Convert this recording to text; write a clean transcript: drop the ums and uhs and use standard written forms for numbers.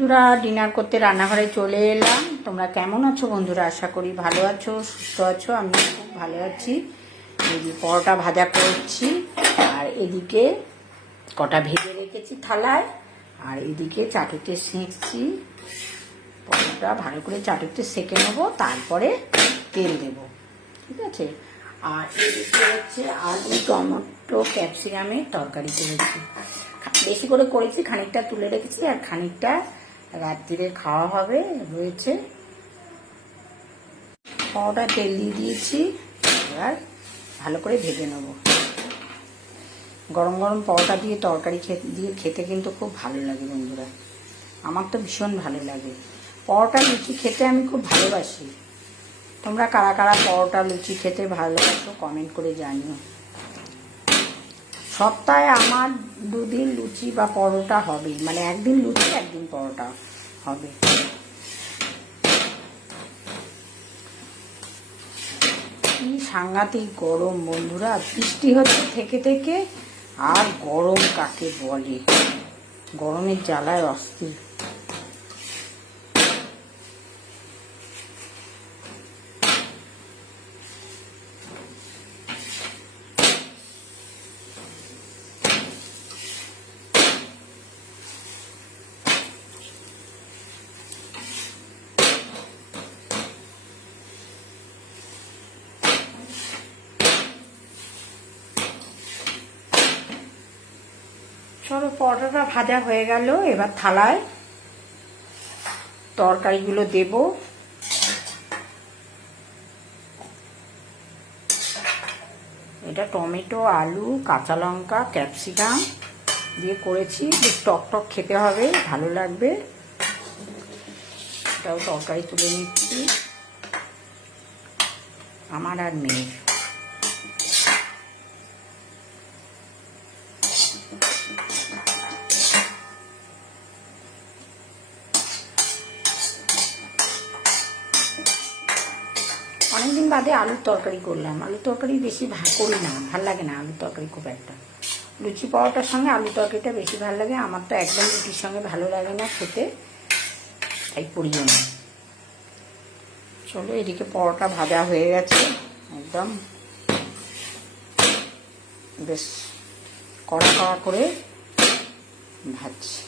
বন্ধুরা, ডিনার করতে রান্নাঘরে চলে এলাম। তোমরা কেমন আছো বন্ধুরা? আশা করি ভালো আছো, সুস্থ আছো। আমি খুব ভালো আছি। এই যে পরোটা ভাজা করছি, আর এদিকে কটা ভেজে রেখেছি থালায়, আর এদিকে চাটুতে সেঁকছি। পরোটা ভালো করে চাটুতে সেঁকে নেবো, তারপরে তেল দেব, ঠিক আছে। আর এদিকে হচ্ছে আলু, টমেটো, ক্যাপসিকামের তরকারি করেছি। বেশি করে করেছি, খানিকটা তুলে রেখেছি, আর খানিকটা রাত্রিরে খাওয়া হবে রয়েছে। পরোটা তেল দিয়ে দিয়েছি, এবার ভালো করে ভেজে নেব। গরম গরম পরোটা দিয়ে তরকারি দিয়ে খেতে কিন্তু খুব ভালো লাগে বন্ধুরা। আমার তো ভীষণ ভালো লাগে। পরোটা লুচি খেতে আমি খুব ভালোবাসি। তোমরা কারা কারা পরোটা লুচি খেতে ভালোবাসো কমেন্ট করে জানিও। সপ্তাহে আমার 2 দিন লুচি বা পরোটা হবে, মানে একদিন লুচি একদিন পরোটা হবে। কি সাংঘাতিক গরম বন্ধুরা, বৃষ্টি হচ্ছে থেকে থেকে, আর গরম কাকে বলে, গরমের জ্বালায় অস্থির। চলো, পরোটাটা ভাজা হয়ে গেল, এবার থালায় তরকারিগুলো দেব। এটা টমেটো, আলু, কাঁচা লঙ্কা, ক্যাপসিকাম দিয়ে করেছি। বেশ টক টক খেতে হবে, ভালো লাগবে। এটাও তরকারি তুলে নিচ্ছি আমার আর মেয়ের। অনেকদিন বাদে আলুর তরকারি করলাম। আলুর তরকারি বেশি করি না, ভাল লাগে না আলুর তরকারি খুব একটা। লুচি পরোটার সঙ্গে আলু তরকারিটা বেশি ভালো লাগে। আমার তো একদম রুটির সঙ্গে ভালো লাগে না খেতে, তাই করিও না। চলো, এদিকে পরোটা ভাজা হয়ে গেছে, একদম বেশ কড়া কড়া করে ভাজছি।